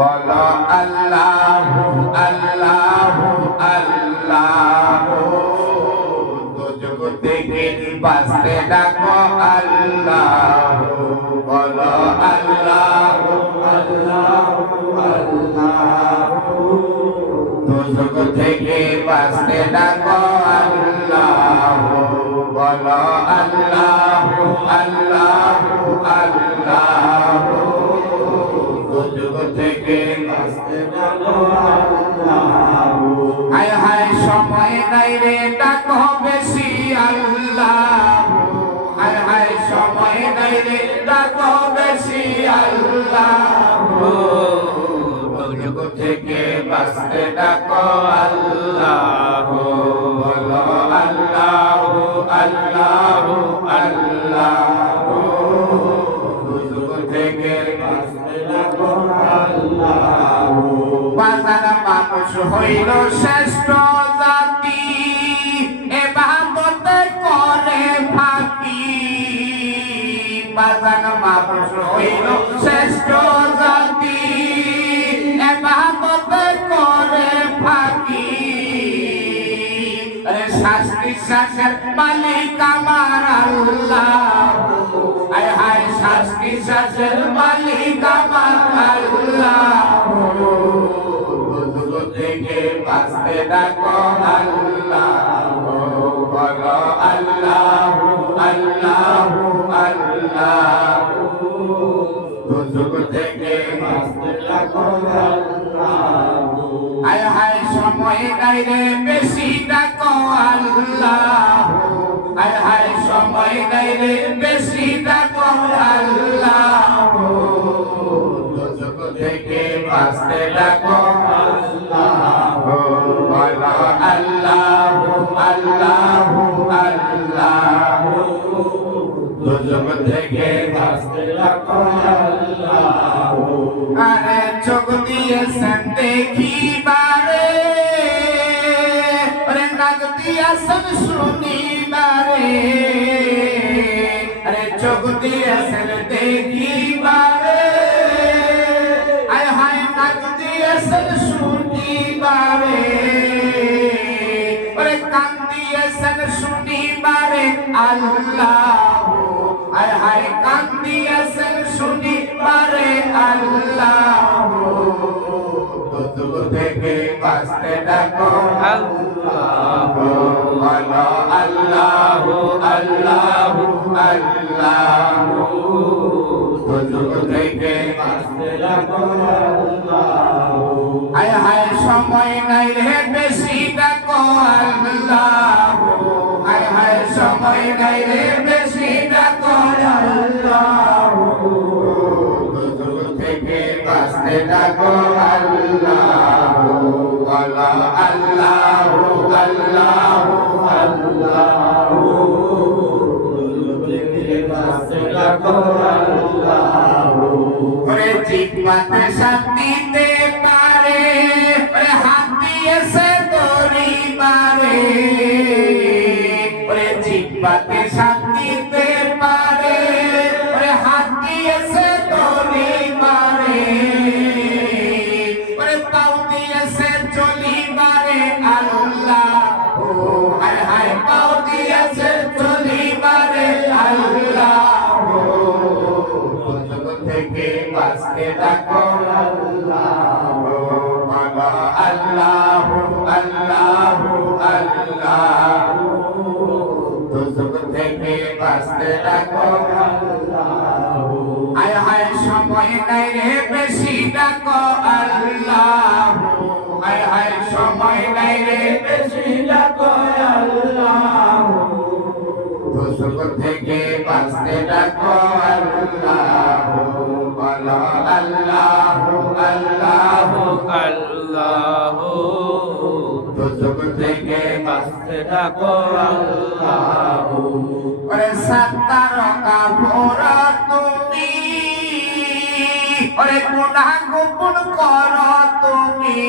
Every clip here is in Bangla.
বলো আল্লাহু আল্লাহু আল্লাহু দুজক থেকে বাঁচতে ডাকো আল্লাহু বলো আল্লাহু আল্লাহু আল্লাহু দুজক থেকে বাঁচতে ডাকো আল্লাহু বলো আল্লাহু আল্লাহু আল্লাহু দুজক থেকে বাঁচতে ডাকো আল্লাহু হায় হায় সময় নাই রে ডাকো বেশি আল্লাহু হায় হায় সময় নাই রে ডাকো বেশি আল্লাহু দুজক থেকে বাঁচতে ডাকো আল্লাহু বলো আল্লাহু আল্লাহু আল্লাহু দুজক থেকে বাঁচতে ডাকো আল্লাহু বাজার মানুষ হইল শ্রেষ্ঠ জাতি এবাদতে করে ফাঁকি বাজার মানুষ হইল শ্রেষ্ঠ জাতি এবাদতে করে ফাঁকি শ্বাস নিঃশ্বাসের মালিক আমার আল্লাহ হায় হায় শ্বাস নিঃশ্বাসের মালিক আমার আল্লাহ থেকে বাঁচতে ডাকো আল্লাহু বলো আল্লাহু আল্লাহু আল্লাহু দুজক থেকে বাঁচতে ডাকো আল্লাহু হায় হায় সময় নাই রে বেশি ডাকো আল্লাহু হায় হায় সময় নাই রে বেশি ডাকো আল্লাহু দুজক থেকে বাঁচতে ডাকো আল্লাহু বলো আল্লাহু আল্লাহু আল্লাহু দুজক থেকে বাঁচতে ডাকো আল্লাহু আরে চোখ দিয়েছেন দেখিবারে আরে নাক দিয়েছেন শুনিবারে আরে চোখ দিয়েছেন দেখিবারে আয় হায় নাক দিয়েছেন শুনিবারে আরে কান দিয়েছেন শুনিবারে আল্লাহু আয় হায় কান দিয়েছেন শুনিবারে আল্লাহু দুজক থেকে বাঁচতে ডাকো আল্লাহু বলো আল্লাহু আল্লাহু আল্লাহু দুজক থেকে বাঁচতে ডাকো আল্লাহু হায় হায় সময় নাই রে বেশি ডাকো আল্লাহু হায় হায় সময় নাই রে বেশি ডাকো আল্লাহু দুজক থেকে বাঁচতে ডাকো আল্লাহু বলো আল্লাহু আল্লাহু আল্লাহু দুজক থেকে বাঁচতে ডাকো আল্লাহু ওরে জিহ্বাতে শান্তিতে পারে ওরে হাত দিয়েছে দরিবারে ওরে জিহ্বাতে শান্তিতে পারে ওরে হাত দিয়েছে দরিবারে ওরে পাও দিয়েছে চলিবারে আল্লাহু হায় হায় পাও দিয়েছে চলিবারে আল্লাহু দুজক থেকে বাঁচতে ডাকো আল্লাহু বলো আল্লাহু আল্লাহু আল্লাহু দুজক থেকে বাঁচতে ডাকো আল্লাহু হায় হায় সময় নাই রে বেশি ডাকো আল্লাহু হায় হায় সময় নাই রে বেশি ডাকো আল্লাহু দুজক থেকে বাঁচতে ডাকো আল্লাহু বলো আল্লাহু আল্লাহু আল্লাহু দুজক থেকে বাঁচতে ডাকো আল্লাহু ওরে সাত্তার কাফর তুমি ওরে গুনাহ গোপন করো তুমি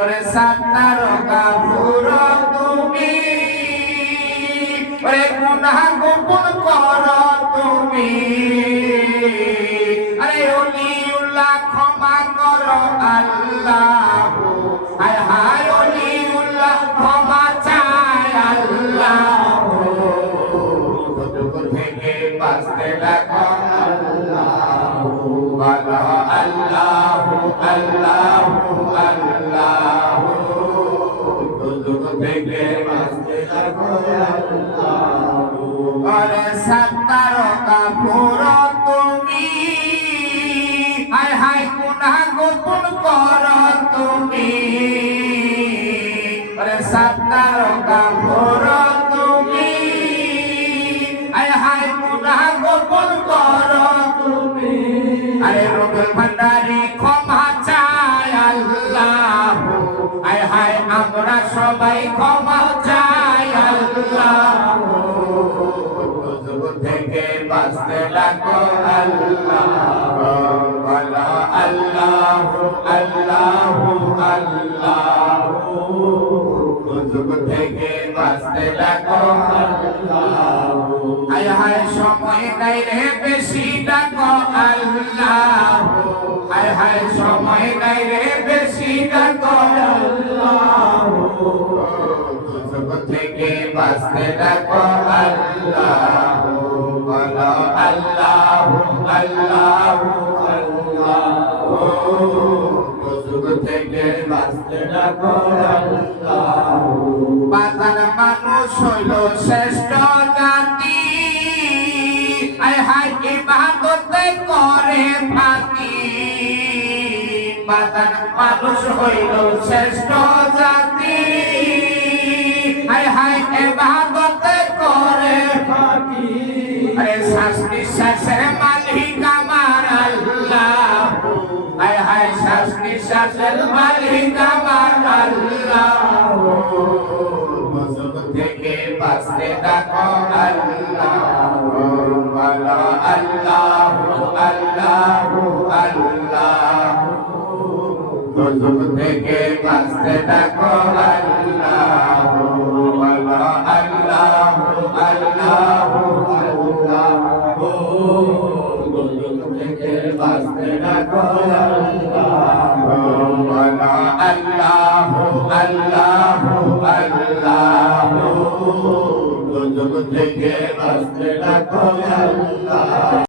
ওরে সাত্তার কাফর তুমি ওরে গুনাহ গোপন করো তুমি আরে ওলিউল্লাহ করো আল্লাহ হায় হায় অলিউল্লাহ ক্ষমা চায় আল্লাহ থেকে বাঁচতে লাগো আল্লাহ আল্লাহ আল্লাহ আল্লাহ থেকে বাঁচতে লাগো আল্লাহ আরে সাতারকা পুরো তুমি হায় হায় গুনাহ গোপন করো তুমি আরে সাতারকা পুরো তুমি হায় হায় গুনাহ গোপন করো তুমি আরে রূপের ভান্ডারি ক্ষমা চায় আল্লাহ হায় হায় আমরা সবাই ক্ষমা চাই আল্লাহ থেকে বাঁচতে লাগো আল্লাহ আল্লাহ আল্লাহ আল্লাহ থেকে বাঁচতে লাগো আল্লাহ হায় হায় সময় নাই রে বেশি ডাকো আল্লাহ হায় হায় সময় নাই রে বেশি ডাকো আল্লাহ থেকে বাঁচতে লাগো আল্লাহ আল্লাহ আল্লাহ আল্লাহ থেকে বাঁচতে লাগো আল্লাহ বাজার মানুষ হইল শ্রেষ্ঠ জাতি হায় হায় ইবাদতে করে ফাঁকি বাজার মানুষ হইল শ্রেষ্ঠ জাতি হায় হায় ইবাদতে করে ফাঁকি আরে শ্বাস নিঃশ্বাসের মালিক আমার আল্লাহ হায় হায় শ্বাস নিঃশ্বাসের মালিক আমার আল্লাহ থেকে বাঁচতে থাকো আল্লাহ আল্লাহ আল্লাহ আল্লাহ থেকে বাঁচতে থাকো আল্লাহ আল্লাহ আল্লাহ থেকে বাঁচতে থাকো আল্লাহ আল্লাহ আল্লাহ থেকে বাঁচতে থাকো আল্লাহ